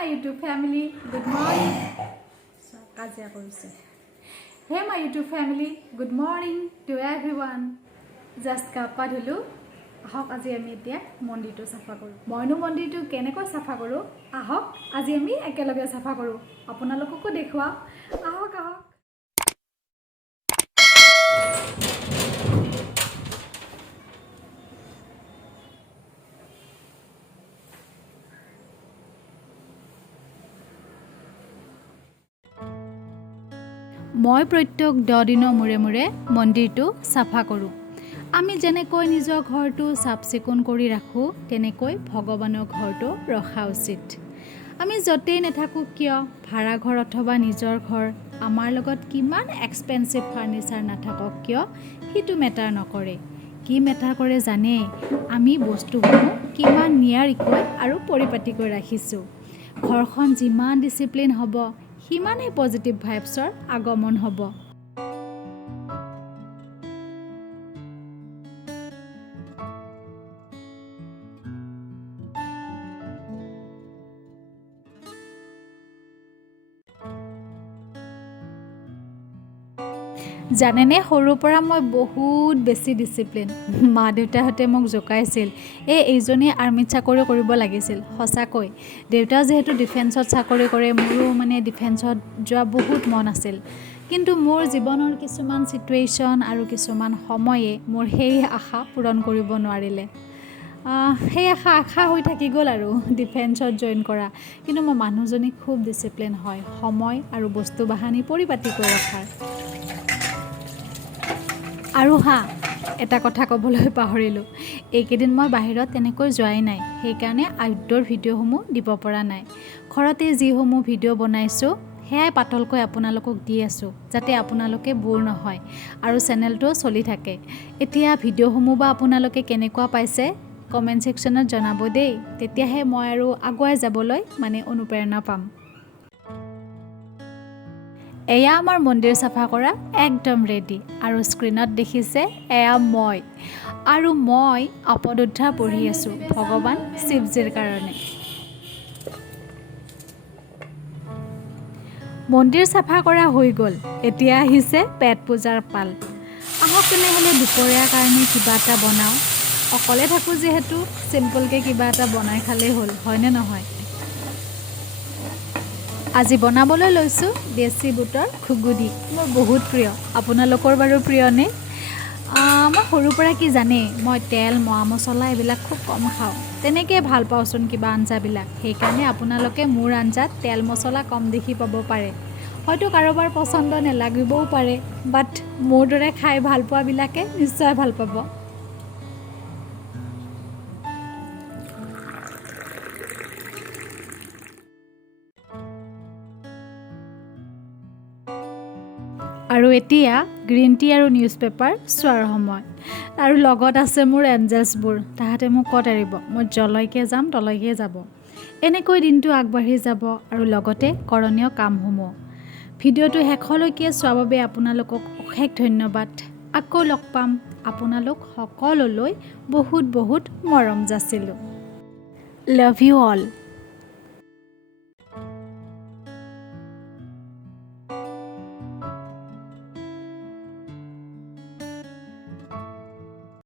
my YouTube family, good morning. Hey my YouTube family, good morning to everyone. Just kappa dhulu. Ahok আজি আমি এতিয়া মন্দিৰটো সাফা কৰো। মইনো মন্দিৰটো কেনেকৈ সাফা কৰো? আহক আজি আমি একেলগে সাফা কৰো। আপোনালোককো দেখুৱা। আহক আহক। মই প্ৰত্যেক 10 দিনৰ মূৰে মূৰে মন্দিৰটো সাফা কৰো। আমি যেনেকৈ নিজৰ ঘৰটো সাফ চিকুণ কৰি ৰাখো তেনেকৈ ভগৱানৰ ঘৰটো ৰখা উচিত। আমি যতেই নেথাকো কিয় ভাড়া ঘৰ অথবা নিজৰ ঘৰ আমাৰ লগত কিমান এক্সপেন্সিভ ফাৰ্নিচাৰ নাথাকক কিয় হিটো মেটাৰ নকৰে। কি মেটাৰ কৰে জানে আমি বস্তুবোৰ কিমান নিয়াৰিকৈ আৰু পৰিপাটিকৈ ৰাখিছো। ঘৰখন যিমান ডিসিপ্লিন হ'ব সিমানে পজিটিভ ভাইবছৰ আগমন হ'ব। জানেনে সৰুৰ পৰা মই বহুত বেছি ডিসিপ্লিন। মা দেউতাহঁতে মোক জোকাইছিল এইজনী আৰ্মিত চাকৰি কৰিব লাগিছিল। সঁচাকৈ দেউতা যেহেতু ডিফেন্সত চাকৰি কৰে মোৰো মানে ডিফেন্সত যোৱা বহুত মন আছিল। কিন্তু মোৰ জীৱনৰ কিছুমান সিচুৱেশন আৰু কিছুমান সময়ে মোৰ সেই আশা পূৰণ কৰিব নোৱাৰিলে। সেই আশা হৈ থাকি গ'ল আৰু ডিফেন্সত জয়েন কৰা। কিন্তু মই মানুহজনী খুব ডিসিপ্লিন হয় সময় আৰু বস্তু বাহানি পৰিপাটিকৈ ৰখাৰ। আৰু এটা কথা ক'বলৈ পাহৰিলোঁ এইকেইদিন মই বাহিৰত তেনেকৈ যোৱাই নাই সেইকাৰণে আউটডোৰ ভিডিঅ'সমূহ দিব পৰা নাই। ঘৰতে যিসমূহ ভিডিঅ' বনাইছোঁ সেয়াই পাতলকৈ আপোনালোকক দি আছোঁ যাতে আপোনালোকে বোৰ নহয় আৰু চেনেলটো চলি থাকে। এতিয়া ভিডিঅ'সমূহ বা আপোনালোকে কেনেকুৱা পাইছে কমেন্ট সেকশ্যনত জনাব দেই। তেতিয়াহে মই আৰু আগুৱাই যাবলৈ মানে অনুপ্ৰেৰণা পাম। এয়া আমাৰ মন্দিৰ সাফা কৰা একদম ৰেডি আৰু স্ক্ৰিনত দেখিছে এয়া মই আৰু মই আপদুদ্ধা পঢ়ি আছোঁ ভগৱান শিৱজীৰ কাৰণে। মন্দিৰ সাফা কৰা হৈ গ'ল। এতিয়া আহিছে পেট পূজাৰ পাল। আহক তেনেহ'লে দুপৰীয়াৰ কাৰণে কিবা এটা বনাওঁ। অকলে থাকোঁ যিহেতু চিম্পলকৈ কিবা এটা বনাই খালেই হ'ল হয়নে নহয়। আজি বনাবলৈ লৈছোঁ দেশী বুটৰ ঘুগুনি। মোৰ বহুত প্ৰিয়। আপোনালোকৰ বাৰু প্ৰিয়নে? মই সৰুৰ পৰা কি জানে মই তেল মা মছলা এইবিলাক খুব কম খাওঁ। তেনেকৈ ভাল পাওঁচোন কিবা আঞ্জাবিলাক। সেইকাৰণে আপোনালোকে মোৰ আঞ্জাত তেল মছলা কম দেখি পাব পাৰে। হয়তো কাৰোবাৰ পচন্দ নালাগিবও পাৰে বাট মোৰ দৰে খাই ভাল পোৱাবিলাকে নিশ্চয় ভাল পাব। আৰু এতিয়া গ্ৰীণ টি আৰু নিউজ পেপাৰ চোৱাৰ সময়। আৰু লগত আছে মোৰ এঞ্জেলছবোৰ। তাহাঁতে মোক ক'ত এৰিব মই জলৈকে যাম তলৈকে যাব। এনেকৈ দিনটো আগবাঢ়ি যাব আৰু লগতে কৰণীয় কামসমূহ। ভিডিঅ'টো শেষলৈকে চোৱাৰ বাবে আপোনালোকক অশেষ ধন্যবাদ। আকৌ লগ পাম। আপোনালোক সকলোলৈ বহুত বহুত মৰম যাচিলোঁ। Love you all.